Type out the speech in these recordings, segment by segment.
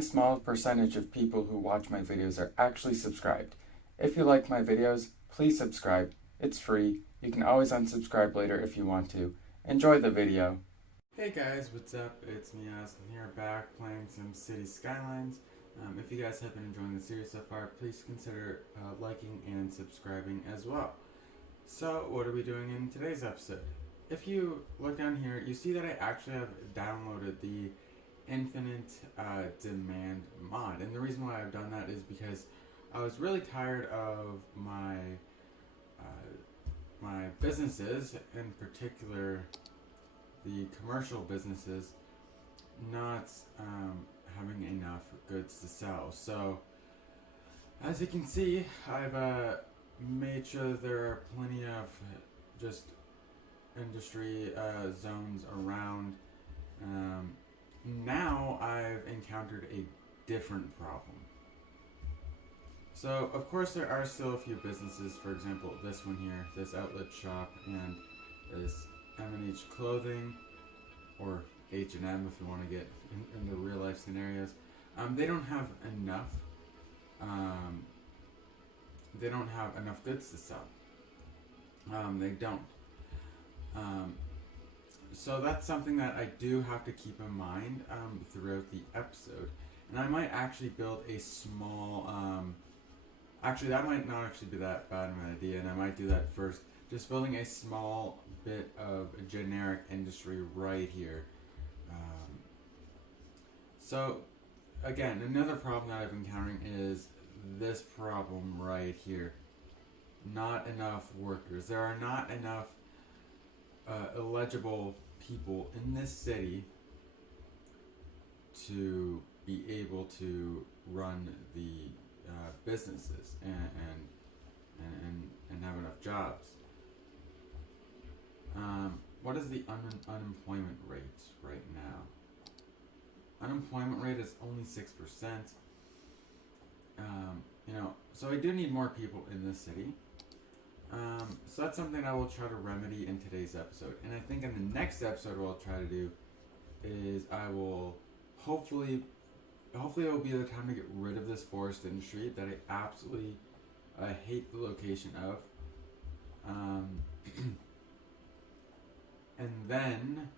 a small percentage of people who watch my videos are actually subscribed. If you like my videos, please subscribe. It's free. You can always unsubscribe later if you want to. Enjoy the video. Hey guys, what's up? It's me, I'm here back playing some City Skylines. If you guys have been enjoying the series so far, please consider liking and subscribing as well. So, what are we doing in today's episode? If you look down here, you see that I actually have downloaded the Infinite Demand mod. And the reason why I've done that is because I was really tired of my businesses, in particular the commercial businesses, not having enough goods to sell. So, as you can see, I've made sure that there are plenty of just industry zones around. Now I've encountered a different problem. So, of course, there are still a few businesses, for example, this one here, this outlet shop, and this M&H Clothing, or H&M if you want to get into real life scenarios. They don't have enough. They don't have enough goods to sell. They don't. So that's something that I do have to keep in mind throughout the episode. And I might actually build a small... actually, that might not actually be that bad of an idea, and I might do that first. Just building a small bit of a generic industry right here. So, again, another problem that I've been encountering is this problem right here. Not enough workers. There are not enough eligible people in this city to be able to run the businesses and have enough jobs. What is the unemployment rate right now? Unemployment rate is only 6%. So I do need more people in this city. So that's something I will try to remedy in today's episode. And I think in the next episode what I'll try to do is I will hopefully it will be the time to get rid of this forest industry that I absolutely hate the location of. And then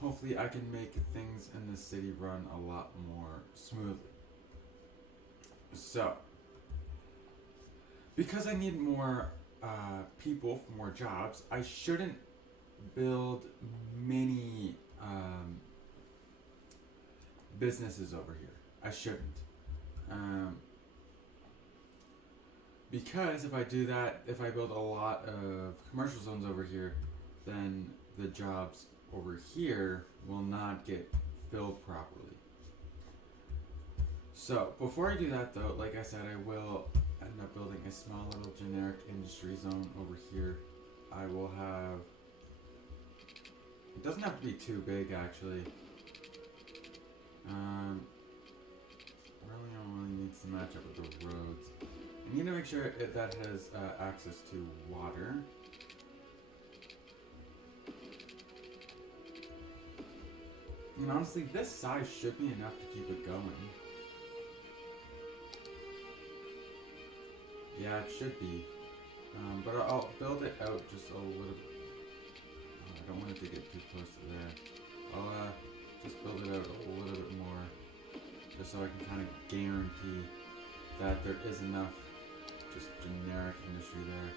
hopefully I can make things in the city run a lot more smoothly. So, because I need more people for more jobs, I shouldn't build many businesses over here. I shouldn't. Because if I do that, if I build a lot of commercial zones over here, then the jobs over here will not get filled properly. So, before I do that though, like I said, I will end up building a small little generic industry zone over here. I will have... It doesn't have to be too big actually. Really only needs to match up with the roads. I need to make sure that has access to water. And honestly, this size should be enough to keep it going. Yeah, it should be. But I'll build it out just a little bit. I don't want it to get too close to there. I'll just build it out a little bit more, just so I can kind of guarantee that there is enough just generic industry there.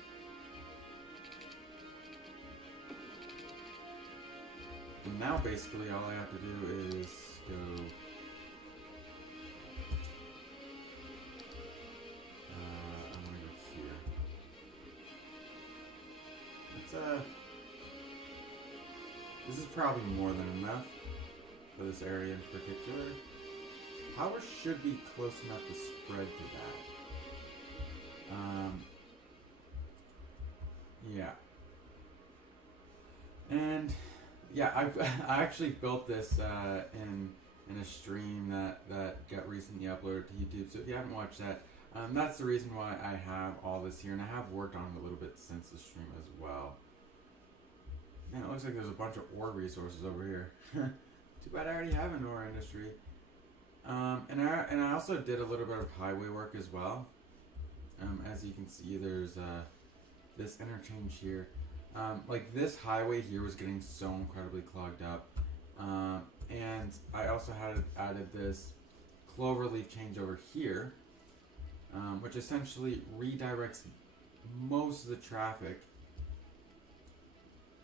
And now basically all I have to do is go I'm gonna go here. This is probably more than enough for this area in particular. Power should be close enough to spread to that. Yeah. And yeah, I actually built this in a stream that got recently uploaded to YouTube. So if you haven't watched that, that's the reason why I have all this here, and I have worked on it a little bit since the stream as well. Man, it looks like there's a bunch of ore resources over here. Too bad I already have an ore industry. And I also did a little bit of highway work as well. As you can see, there's this interchange here. Like this highway here was getting so incredibly clogged up. And I also had added this cloverleaf change over here, which essentially redirects most of the traffic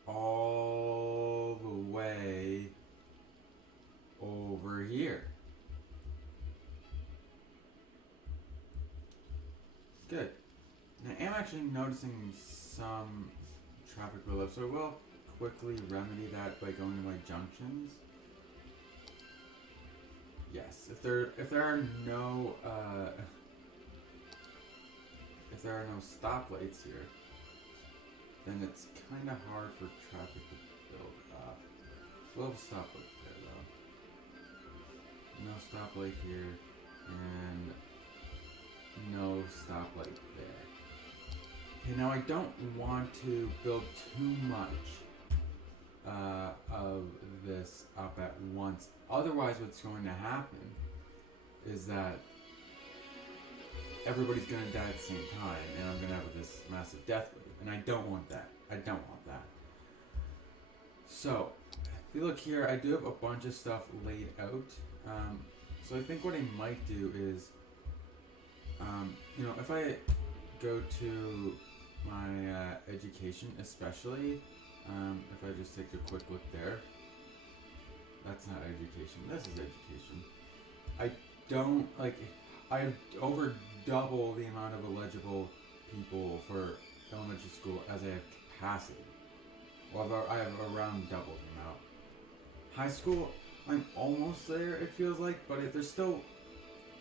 all the way over here. Good. Now I am actually noticing some traffic buildup, so I will quickly remedy that by going to my junctions. Yes, if there are no stoplights here, then it's kind of hard for traffic to build up. We'll have a stoplight there though. No stoplight here, and no stoplight there. Okay, now I don't want to build too much of this up at once. Otherwise, what's going to happen is that everybody's going to die at the same time, and I'm going to have this massive death wave, and I don't want that. I don't want that. So, if you look here, I do have a bunch of stuff laid out. So I think what I might do is, if I go to my education, especially, if I just take a quick look there, that's not education, this is education. I have over double the amount of eligible people for elementary school as I have capacity. Well, I have around double the amount. High school, I'm almost there, it feels like, but there's still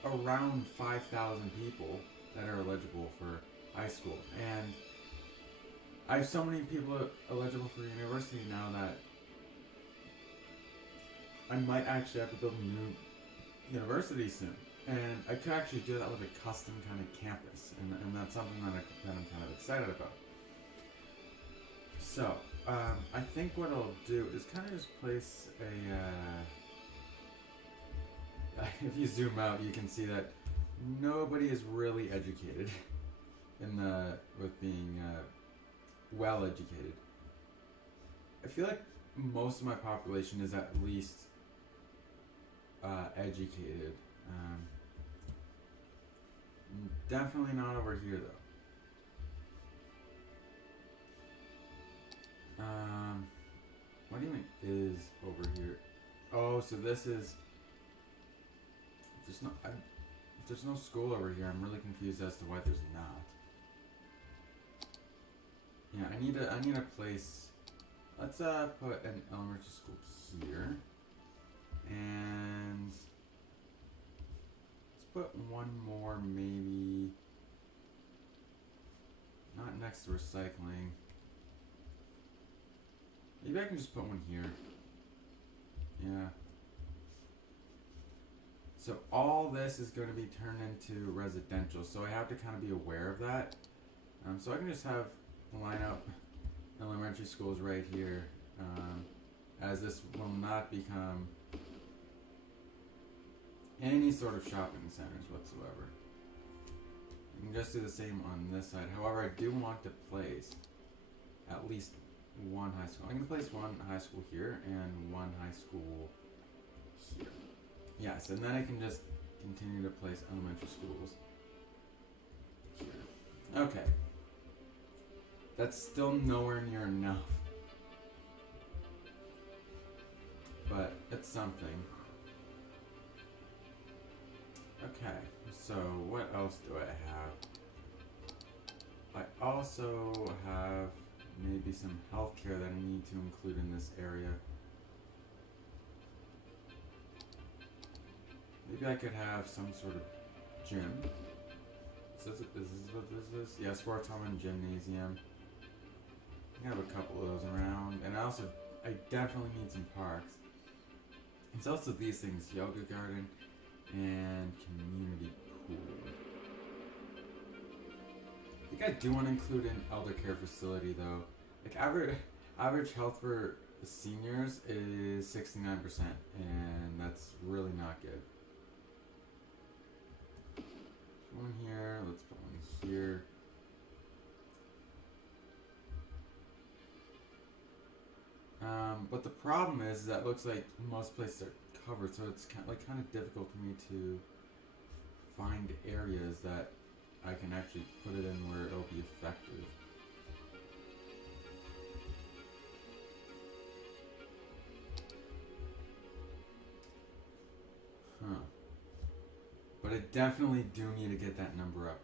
around 5,000 people that are eligible for high school. And I have so many people eligible for university now that I might actually have to build a new university soon. And I could actually do that with a custom kind of campus, and that's something that I'm kind of excited about. So, I think what I'll do is kind of just place a, if you zoom out, you can see that nobody is really educated with being well educated. I feel like most of my population is at least educated. Definitely not over here though. What even is over here? Oh, so this is. There's no school over here. I'm really confused as to why there's not. Yeah, I need a place. Let's put an elementary school here, and let's put one more maybe. Not next to recycling. Maybe I can just put one here. Yeah. So all this is going to be turned into residential, so I have to kind of be aware of that. So I can just have line up elementary schools right here, as this will not become any sort of shopping centers whatsoever. You can just do the same on this side. However, I do want to place at least one high school. I'm going to place one high school here and one high school here. Yes, and then I can just continue to place elementary schools here. Okay. That's still nowhere near enough. But it's something. Okay, so what else do I have? I also have maybe some healthcare that I need to include in this area. Maybe I could have some sort of gym. This is what this is? Yeah, sports hall and gymnasium. I have a couple of those around. And I definitely need some parks. It's also these things, yoga garden and community pool. I think I do want to include an elder care facility though. Like average health for seniors is 69%, and that's really not good. one here. Let's put one here. But the problem is that it looks like most places are covered, so it's kind of difficult for me to find areas that I can actually put it in where it'll be effective. Huh. But I definitely do need to get that number up.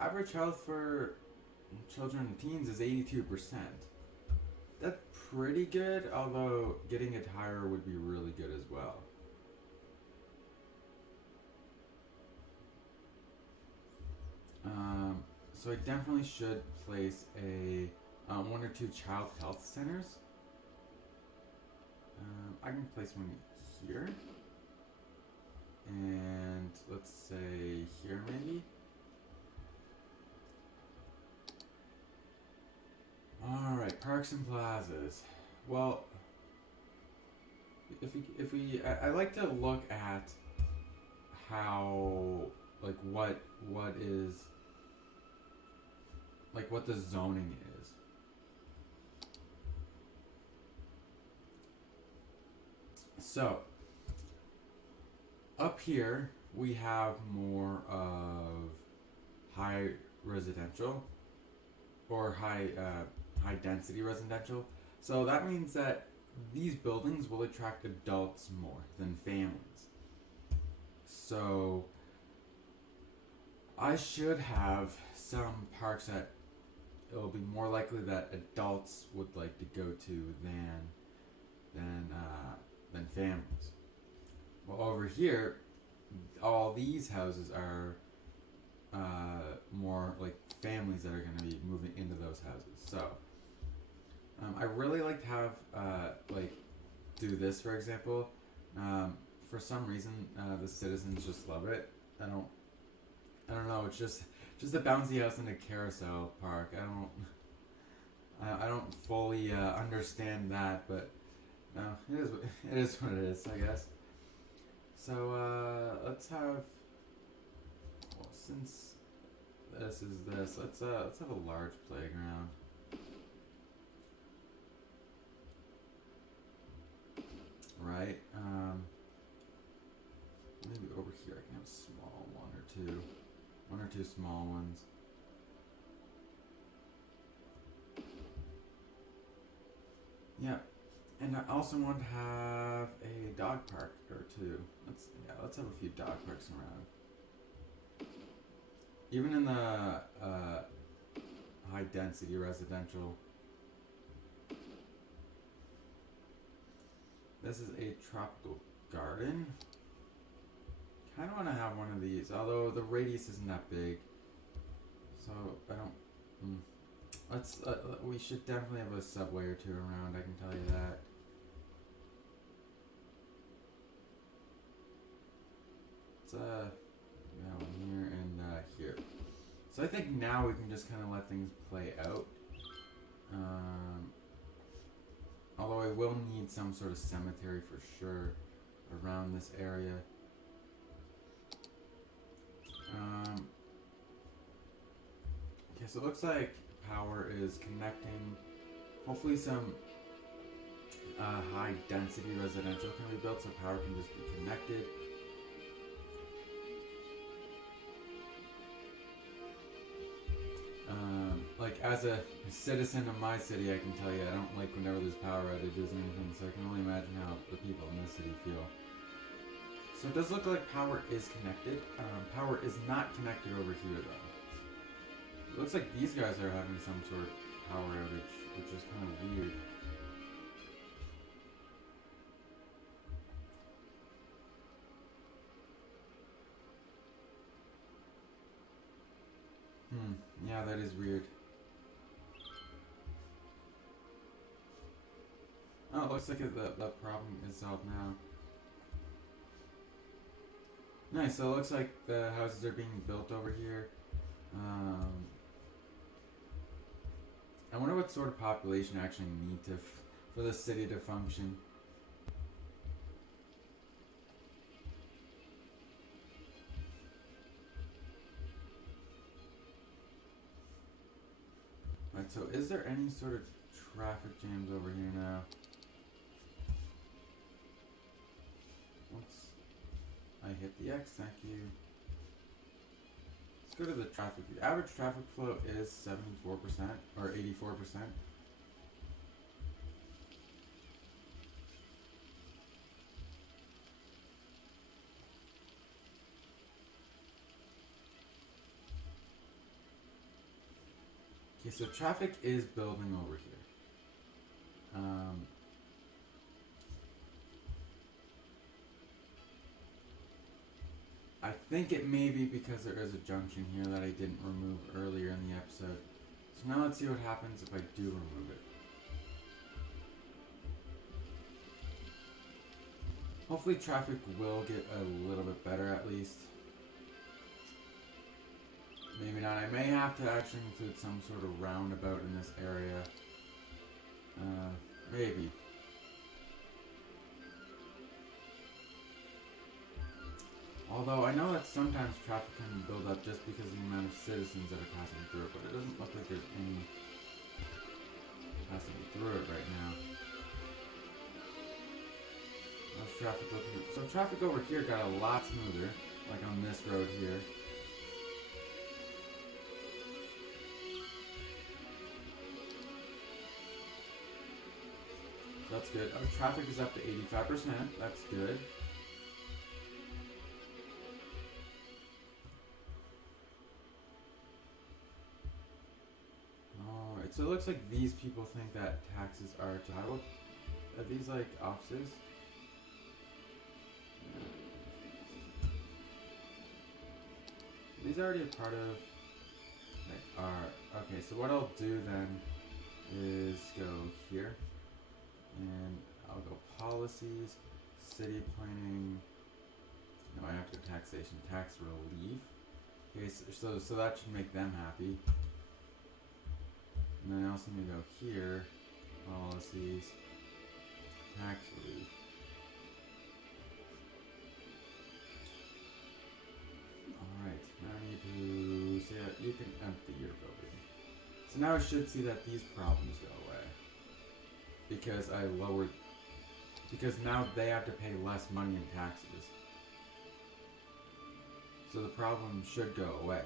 Average health for children and teens is 82%. That's pretty good, although getting it higher would be really good as well. So I definitely should place a one or two child health centers. I can place one here. And let's say here maybe. Alright, parks and plazas. Well, if we I like to look at how, like, what is, like, what the zoning is. So, up here we have more of high residential or high density residential. So that means that these buildings will attract adults more than families. So I should have some parks that it'll be more likely that adults would like to go to than families. Well, over here, all these houses are more like families that are going to be moving into those houses. So I really like to have do this, for example. For some reason, the citizens just love it. I don't know. It's just a bouncy house in a carousel park. I don't fully understand that, but no, it is what it is, I guess. So let's have. Well, since this is this, let's have a large playground. Right. Maybe over here I can have a small one or two small ones. Yeah. And I also want to have a dog park or two. Let's have a few dog parks around. Even in the high density residential. This is a tropical garden. Kind of want to have one of these, although the radius isn't that big. So I don't. Let's. We should definitely have a subway or two around. I can tell you that. One here and here. So I think now we can just kind of let things play out. Although I will need some sort of cemetery for sure around this area. Okay, so it looks like power is connecting. Hopefully some high density residential can be built so power can just be connected. Like, as a citizen of my city, I can tell you I don't like whenever there's power outages and anything, so I can only imagine how the people in this city feel. So it does look like power is connected. Power is not connected over here, though. It looks like these guys are having some sort of power outage, which is kind of weird. Yeah, that is weird. Oh, it looks like the problem is solved now. Nice, so it looks like the houses are being built over here. I wonder what sort of population I actually need for the city to function. Alright, so is there any sort of traffic jams over here now? Oops. I hit the X, thank you. Let's go to the traffic. The average traffic flow is 74% or 84%. Okay, so traffic is building over here. I think it may be because there is a junction here that I didn't remove earlier in the episode. So now let's see what happens if I do remove it. Hopefully traffic will get a little bit better at least. Maybe not. I may have to actually include some sort of roundabout in this area. Maybe. Although I know that sometimes traffic can build up just because of the amount of citizens that are passing through it, but it doesn't look like there's any passing through it right now. How's traffic looking? So traffic over here got a lot smoother, like on this road here. That's good. Our traffic is up to 85%. That's good. Alright, so it looks like these people think that taxes are too high. What, are these like offices? Yeah. Are these already a part of... They are. Okay, so what I'll do then is go here. And I'll go policies, city planning. No, I have to go taxation, tax relief. Okay, so that should make them happy. And then I also need to go here, policies, tax relief. Alright, now I need to say that you can empty your building. So now I should see that these problems go away. Because because now they have to pay less money in taxes. So the problem should go away.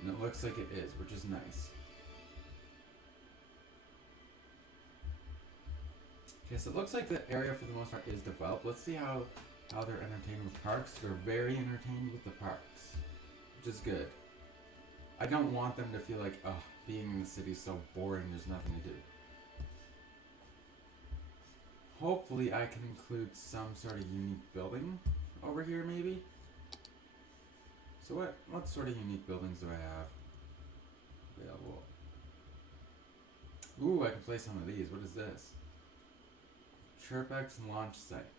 And it looks like it is, which is nice. Okay, so it looks like the area for the most part is developed. Let's see how they're entertained with parks. They're very entertained with the parks, which is good. I don't want them to feel like, oh, being in the city is so boring, there's nothing to do. Hopefully I can include some sort of unique building over here maybe. So what sort of unique buildings do I have available? Ooh, I can play some of these. What is this? Chirpex launch site.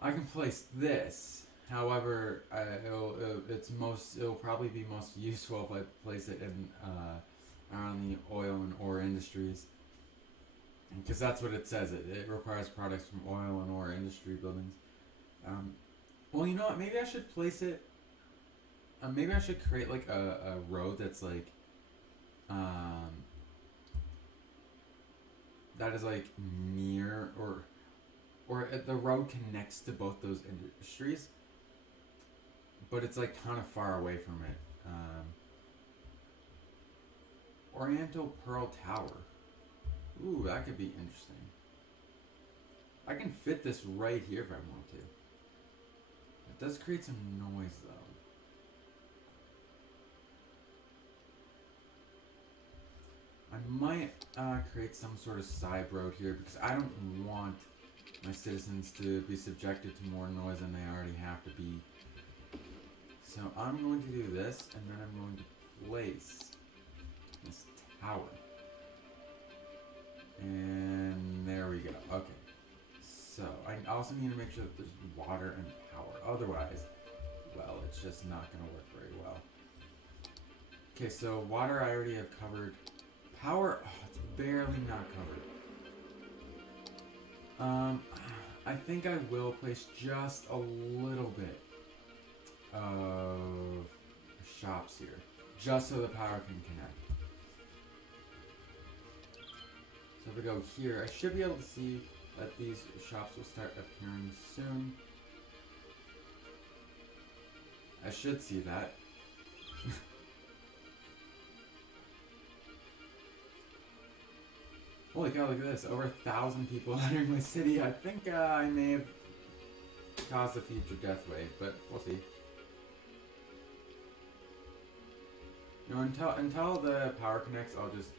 I can place this. However, it'll probably be most useful if I place it in around the oil and ore industries, because that's what it says. It requires products from oil and ore industry buildings. Well, you know what? Maybe I should place it. Maybe I should create like a road that's like that is like near or the road connects to both those industries, but it's like kind of far away from it. Oriental Pearl Tower. Ooh, that could be interesting. I can fit this right here if I want to. It does create some noise though. I might create some sort of side road here because I don't want my citizens to be subjected to more noise than they already have to be. So I'm going to do this, and then I'm going to place this tower. And there we go. Okay. So I also need to make sure that there's water and power. Otherwise, well, it's just not going to work very well. Okay, so water I already have covered. Power, oh, it's barely not covered. I think I will place just a little bit of shops here, just so the power can connect. So if we go here, I should be able to see that these shops will start appearing soon. I should see that. Holy cow, look at this. Over 1,000 people entering my city. I think I may have caused a future death wave, but we'll see. You know, until the power connects, I'll just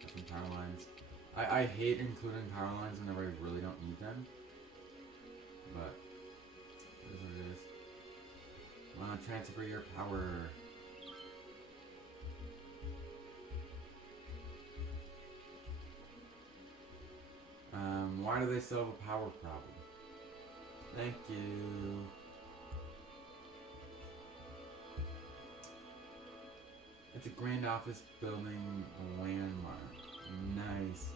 have some power lines. I hate including power lines whenever I really don't need them. But it is what it is. Transfer your power. Why do they still have a power problem? Thank you. It's a grand office building landmark. Nice.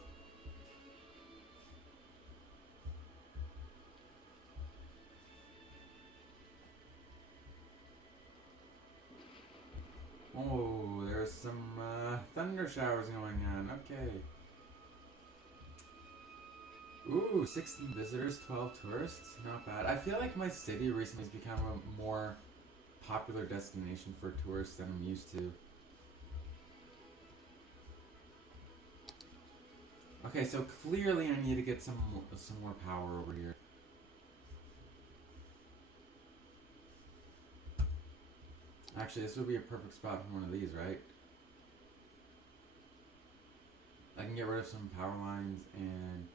Oh, there's some thunder showers going on. Okay. Ooh, 16 visitors, 12 tourists. Not bad. I feel like my city recently has become a more popular destination for tourists than I'm used to. Okay, so clearly I need to get some more power over here. Actually, this would be a perfect spot for one of these, right? I can get rid of some power lines and...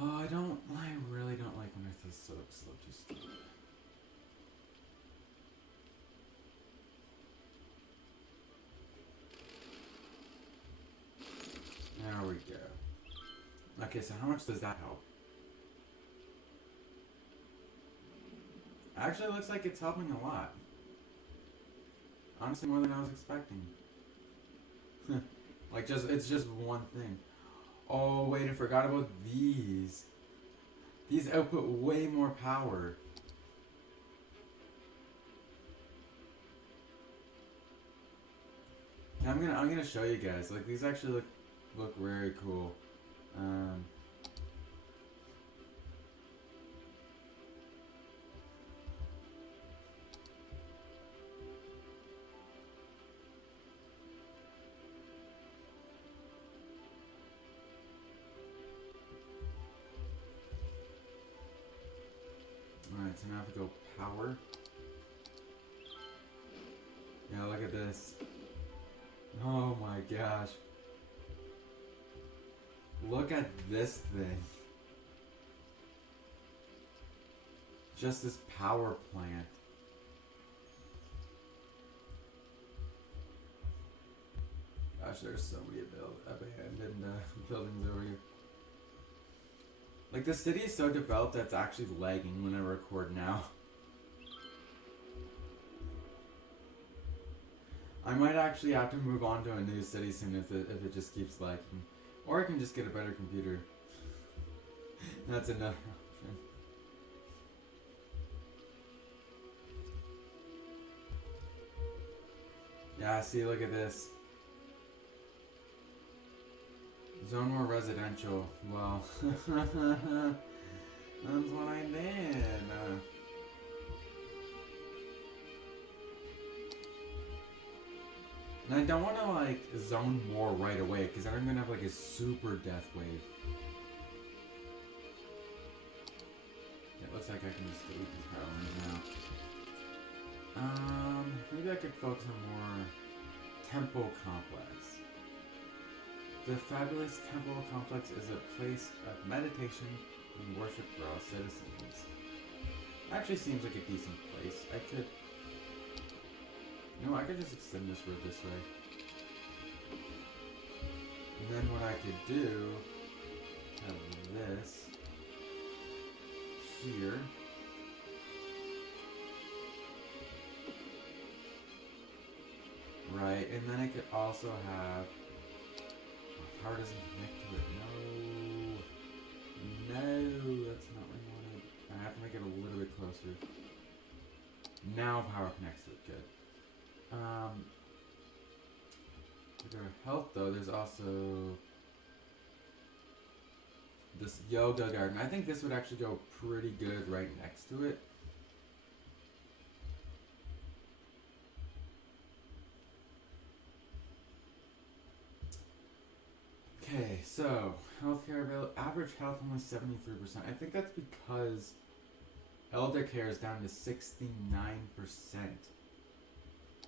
Oh, I really don't like when it's so slow to start. There we go. Okay, so how much does that help? Actually, it looks like it's helping a lot. Honestly, more than I was expecting. Like, it's just one thing. Oh, wait, I forgot about these. These output way more power. Yeah, I'm gonna show you guys. Like, these actually look very cool. Alright, so now if we go power. Yeah, look at this. Oh my gosh. Look at this thing. Just this power plant. Gosh, there's so many abandoned buildings over here. Like, the city is so developed that it's actually lagging when I record now. I might actually have to move on to a new city soon if it just keeps lagging. Or I can just get a better computer. That's another option. Yeah, see, look at this. Zone more residential. Well, that's what I did. And I don't want to, like, zone more right away, because then I'm going to have, like, a super death wave. Yeah, it looks like I can just delete these power lines now. Maybe I could focus on more temple complex. The fabulous temple complex is a place of meditation and worship for all citizens. Actually seems like a decent place. I could... You know, I could just extend this road this way. And then what I could do... Have this... Here... Right, and then I could also have... Power doesn't connect to it. No, that's not what I to get a little bit closer. Now power connects to it, good. For their health though, there's also this yoga garden. I think this would actually go pretty good right next to it. Okay, so healthcare available. Average health only 73%. I think that's because elder care is down to 69%.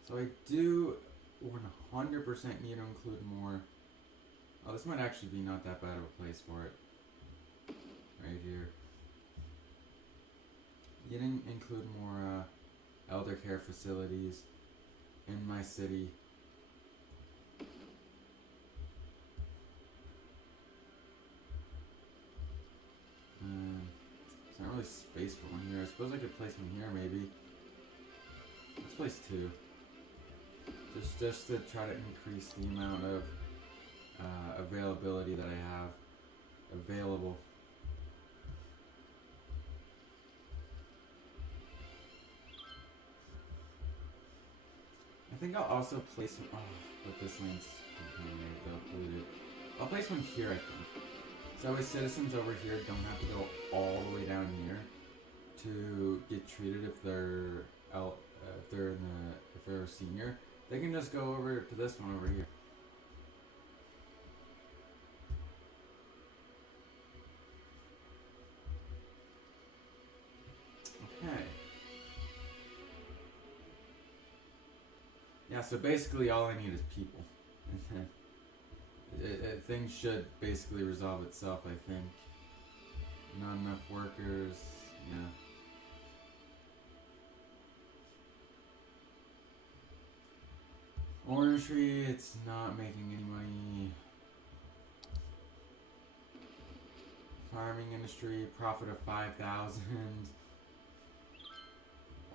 So I do 100% need to include more. Oh, this might actually be not that bad of a place for it. Right here. You didn't include more elder care facilities in my city. There's not really space for one here. I suppose I could place one here, maybe. Let's place two. Just to try to increase the amount of availability that I have available. I think I'll also place one. Oh, but this lane's contaminated though, polluted. I'll place one here, I think. So that way citizens over here don't have to go all the way down here to get treated if they're if they're a senior. They can just go over to this one over here. Okay. Yeah, so basically all I need is people. And then things should basically resolve itself, I think. Not enough workers, yeah. Orangery, it's not making any money. Farming industry, profit of 5,000.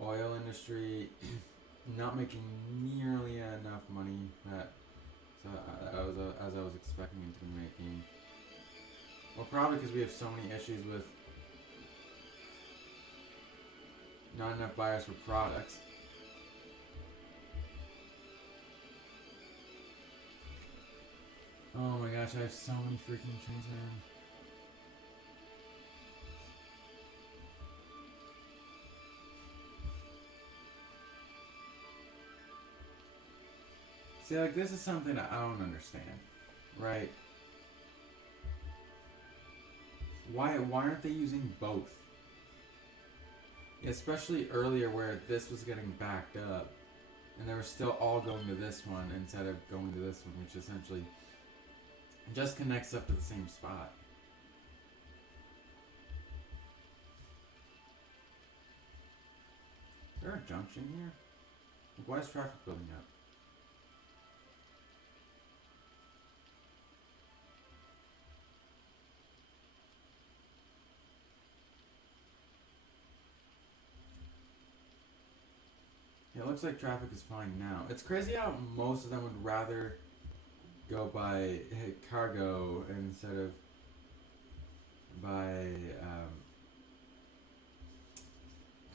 Oil industry, not making nearly enough money that as I was expecting it to be making. Well, probably because we have so many issues with not enough buyers for products. Oh my gosh, I have so many freaking trains, man. See, like, this is something I don't understand, right? Why aren't they using both? Especially earlier where this was getting backed up, and they were still all going to this one instead of going to this one, which essentially just connects up to the same spot. Is there a junction here? Like, why is traffic building up? Yeah, it looks like traffic is fine now. It's crazy how most of them would rather go by cargo instead of by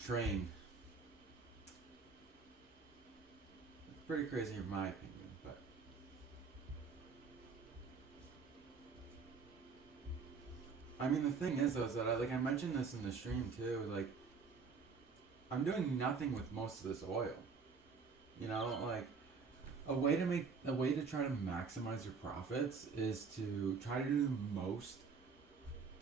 train. It's pretty crazy in my opinion, but I mean the thing is though is that I mentioned this in the stream too, like I'm doing nothing with most of this oil. You know, like a way to try to maximize your profits is to try to do the most,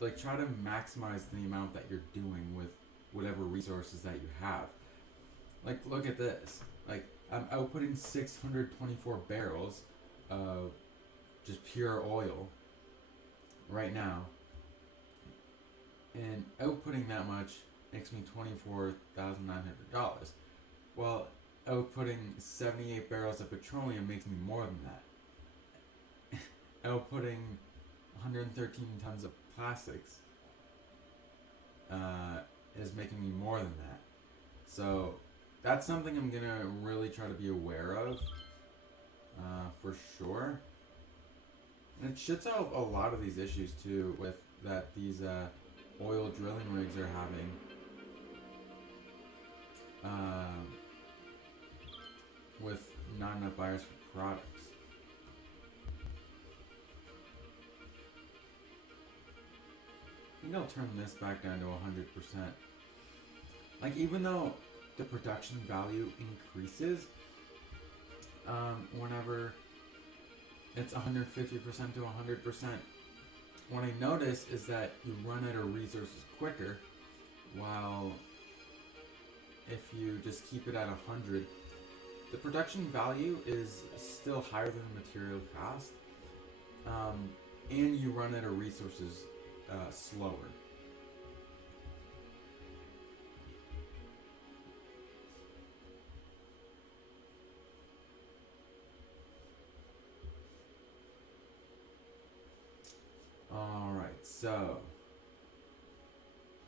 like try to maximize the amount that you're doing with whatever resources that you have. Like look at this. Like I'm outputting 624 barrels of just pure oil right now. And outputting that much makes me $24,900. Well, outputting 78 barrels of petroleum makes me more than that. Outputting 113 tons of plastics is making me more than that. So that's something I'm gonna really try to be aware of, for sure. And it should solve a lot of these issues too with that these oil drilling rigs are having. with not enough buyers for products. I think I'll turn this back down to 100%. Like, even though the production value increases whenever it's 150% to 100%, what I notice is that you run out of resources quicker, while if you just keep it at 100, the production value is still higher than the material cost, and you run out of resources slower. Alright, so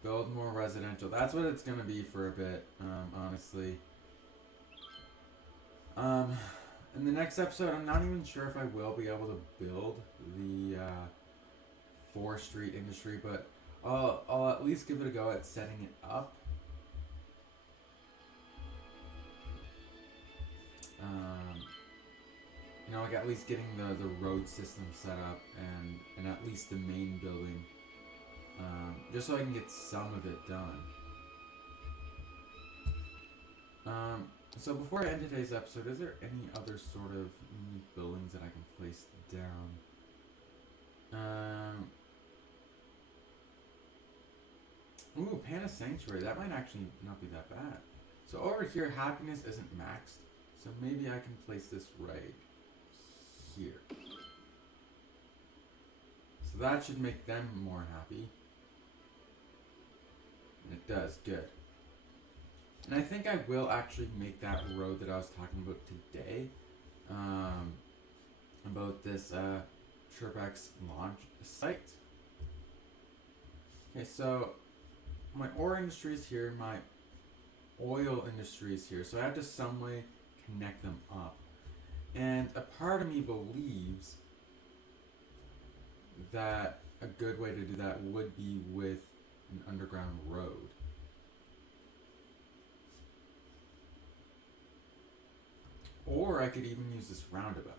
build more residential. That's what it's gonna be for a bit, honestly. In the next episode, I'm not even sure if I will be able to build the forestry industry, but I'll at least give it a go at setting it up. You know, like at least getting the road system set up and at least the main building, just so I can get some of it done. So before I end today's episode, is there any other sort of unique buildings that I can place down? Ooh, Panda Sanctuary. That might actually not be that bad. So over here, happiness isn't maxed. So maybe I can place this right here. So that should make them more happy. And it does, good. And I think I will actually make that road that I was talking about today. About this Turbex launch site. Okay, so my ore industry is here, my oil industry is here. So I have to some way connect them up. And a part of me believes that a good way to do that would be with an underground road. Or I could even use this roundabout.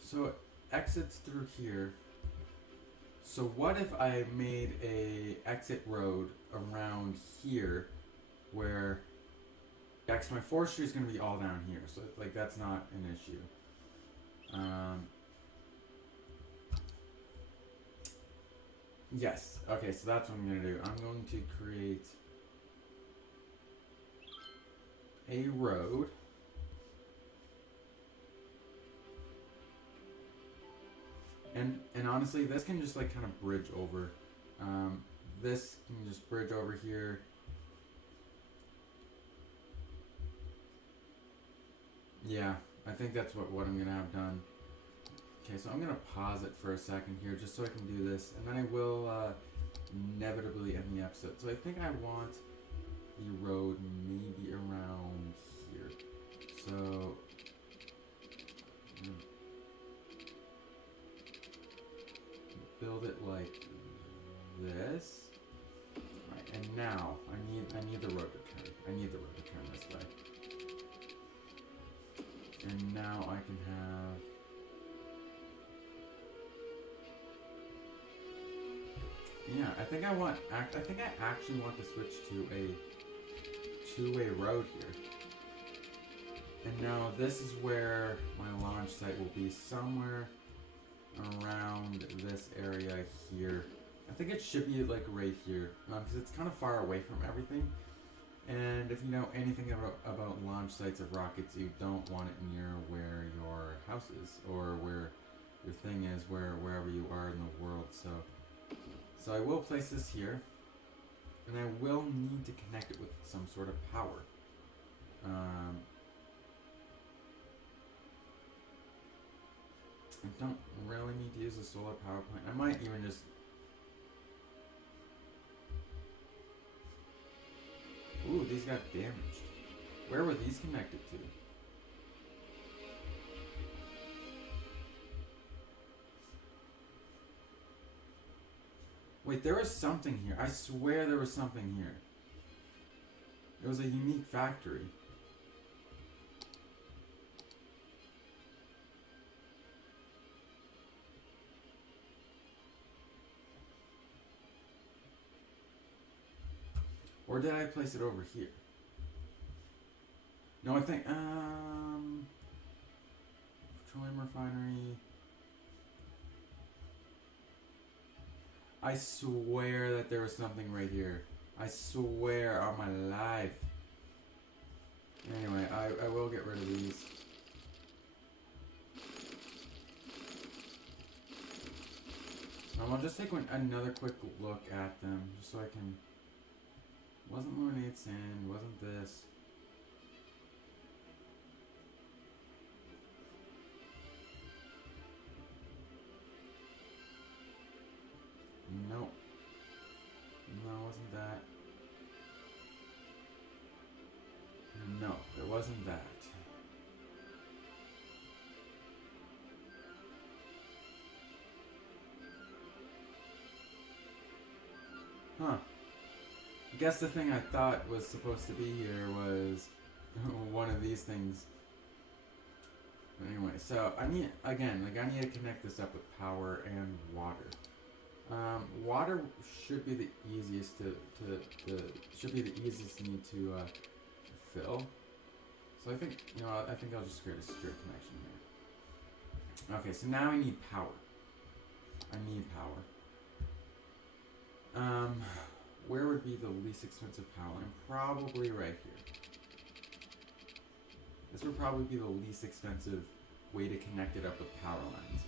So it exits through here. So what if I made a exit road around here where my forestry is going to be all down here. So like that's not an issue. Yes. Okay, so that's what I'm going to do. I'm going to create a road. And honestly, this can just like kind of bridge over. This can just bridge over here. Yeah, I think that's what I'm going to have done. Okay, so I'm going to pause it for a second here just so I can do this. And then I will inevitably end the episode. So I think I want the road maybe around here. So build it like this. Right, and now I need the road to turn. I need the road to turn this way. And now I can have I think I actually want to switch to a two-way road here. And now this is where my launch site will be, somewhere around this area here. I think it should be like right here, because it's kind of far away from everything. And if you know anything about launch sites of rockets, you don't want it near where your house is or where your thing is, wherever you are in the world. So I will place this here, and I will need to connect it with some sort of power. I don't really need to use a solar power plant. I might even just... Ooh, these got damaged. Where were these connected to? Wait, there was something here. I swear there was something here. It was a unique factory. Or did I place it over here? No, I think, petroleum refinery. I swear that there was something right here. I swear on my life. Anyway, I will get rid of these. I'll just take another quick look at them, just so I can... Wasn't Luminate Sand, wasn't this. Nope. No, wasn't that. No, it wasn't that. Huh. I guess the thing I thought was supposed to be here was one of these things. But anyway, so I need, again, like I need to connect this up with power and water. Water should be the easiest should be the easiest need to fill. So I think, you know, I think I'll just create a straight connection here. Okay, so now I need power. I need power. Where would be the least expensive power line? Probably right here. This would probably be the least expensive way to connect it up with power lines.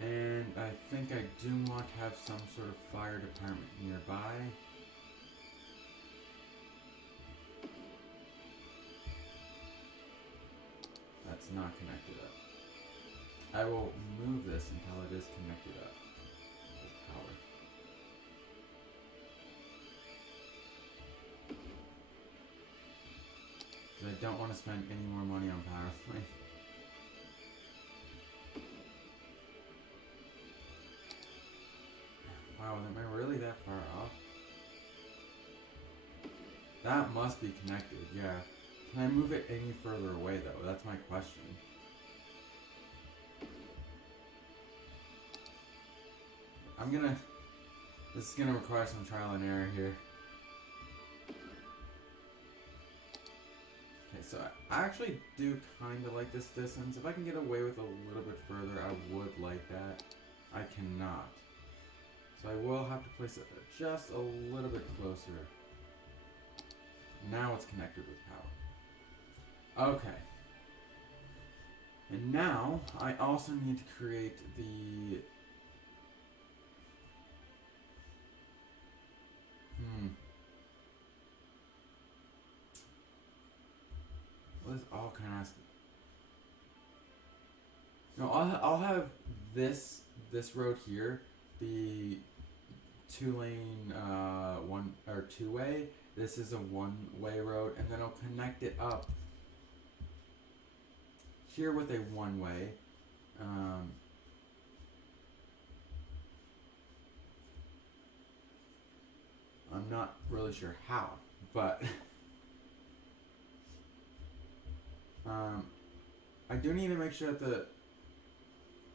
And I think I do want to have some sort of fire department nearby. That's not connected up. I will move this until it is connected up with power. Because I don't want to spend any more money on power line. Wow, am I really that far off? That must be connected, yeah. Can I move it any further away though? That's my question. This is gonna require some trial and error here. Okay, so I actually do kinda like this distance. If I can get away with a little bit further, I would like that. I cannot. So I will have to place it just a little bit closer. Now it's connected with power. Okay. And now I also need to create the... What is all kind of... No, I'll have this road here be two-lane one or two-way. This is a one-way road, and then I'll connect it up here with a one-way. I'm not really sure how, but I do need to make sure that the...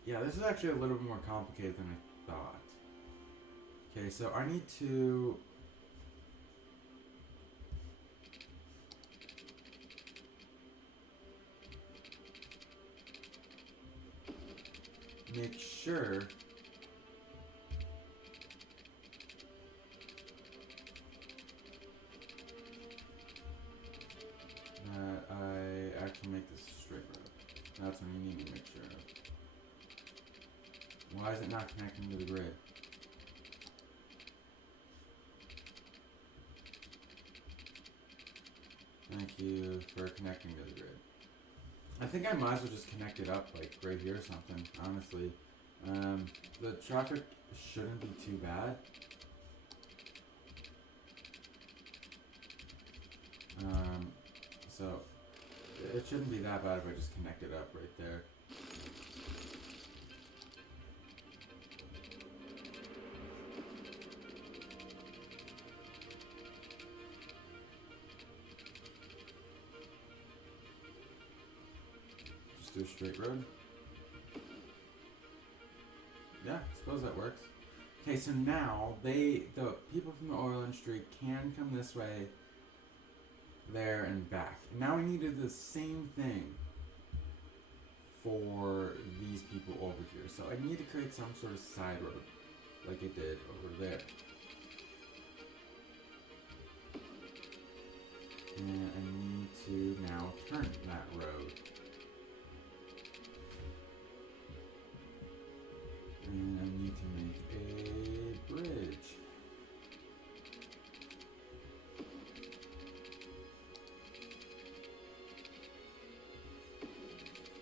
Yeah, this is actually a little bit more complicated than I thought. Okay, so I need to... make sure that I actually make this a straight road. That's what you need to make sure of. Why is it not connecting to the grid? Thank you for connecting to the grid. I think I might as well just connect it up, like, right here or something, honestly. The traffic shouldn't be too bad. So, it shouldn't be that bad if I just connect it up right there. do a straight road. Yeah, I suppose that works. Okay, so now the people from the oil industry can come this way, there, and back. And now we need to do the same thing for these people over here. So I need to create some sort of side road, like it did over there. And I need to now turn that road. And I need to make a bridge.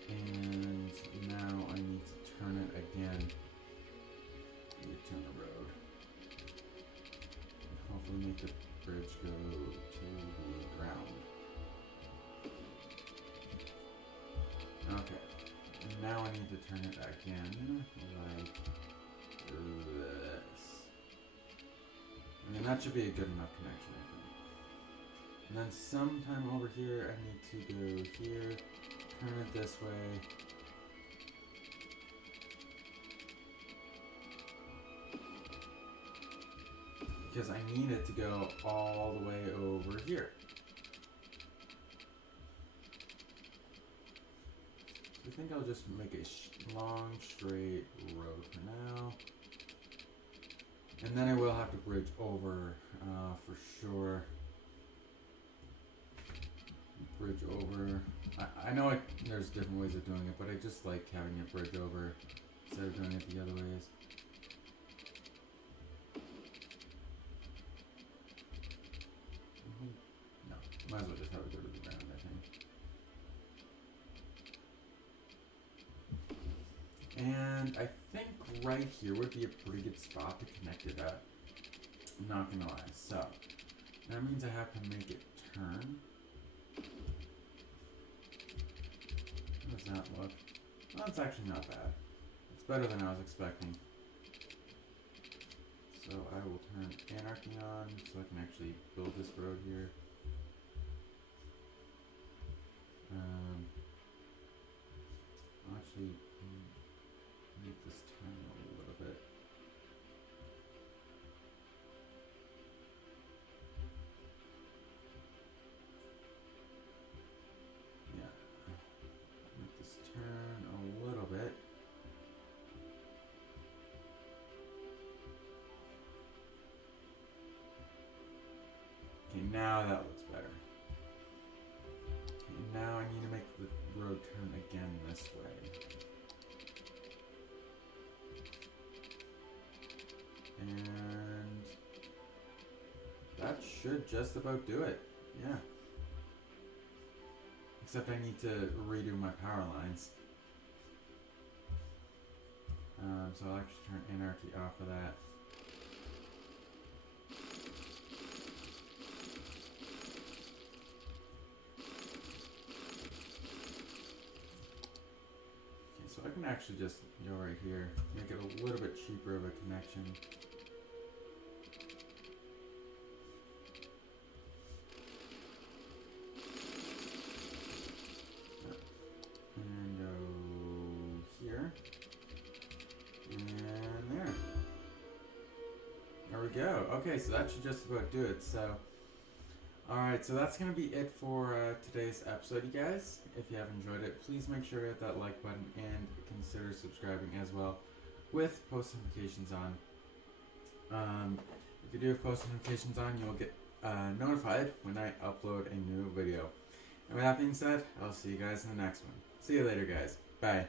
And now I need to turn it again. I need to turn the road. And hopefully make the bridge go to the ground. Okay. And now I need to turn it again, like this. I mean, that should be a good enough connection, I think. And then sometime over here, I need to go here, turn it this way. Because I need it to go all the way over here. I think I'll just make a long, straight road for now. And then I will have to bridge over for sure. Bridge over. I know there's different ways of doing it, but I just like having it bridge over instead of doing it the other ways. No, might as well just have it go to the ground, I think. And I think right here would be a pretty good spot to connect it up. I'm not gonna lie. So, that means I have to make it turn. How does that look? Well, it's actually not bad. It's better than I was expecting. So I will turn Anarchy on so I can actually build this road here. I'll actually make this turn a little bit. Yeah. Make this turn a little bit. Okay, now that looks better. Okay, now I need to make the road turn again this way. And that should just about do it. Yeah. Except I need to redo my power lines. So I'll actually turn Anarchy off of that. Okay, so I can actually just go right here, make it a little bit cheaper of a connection. And go here. And there. There we go. Okay, so that should just about do it. So, alright, so that's going to be it for today's episode, you guys. If you have enjoyed it, please make sure to hit that like button and consider subscribing as well with post notifications on. If you do have post notifications on, you'll get notified when I upload a new video. And with that being said, I'll see you guys in the next one. See you later, guys. Bye.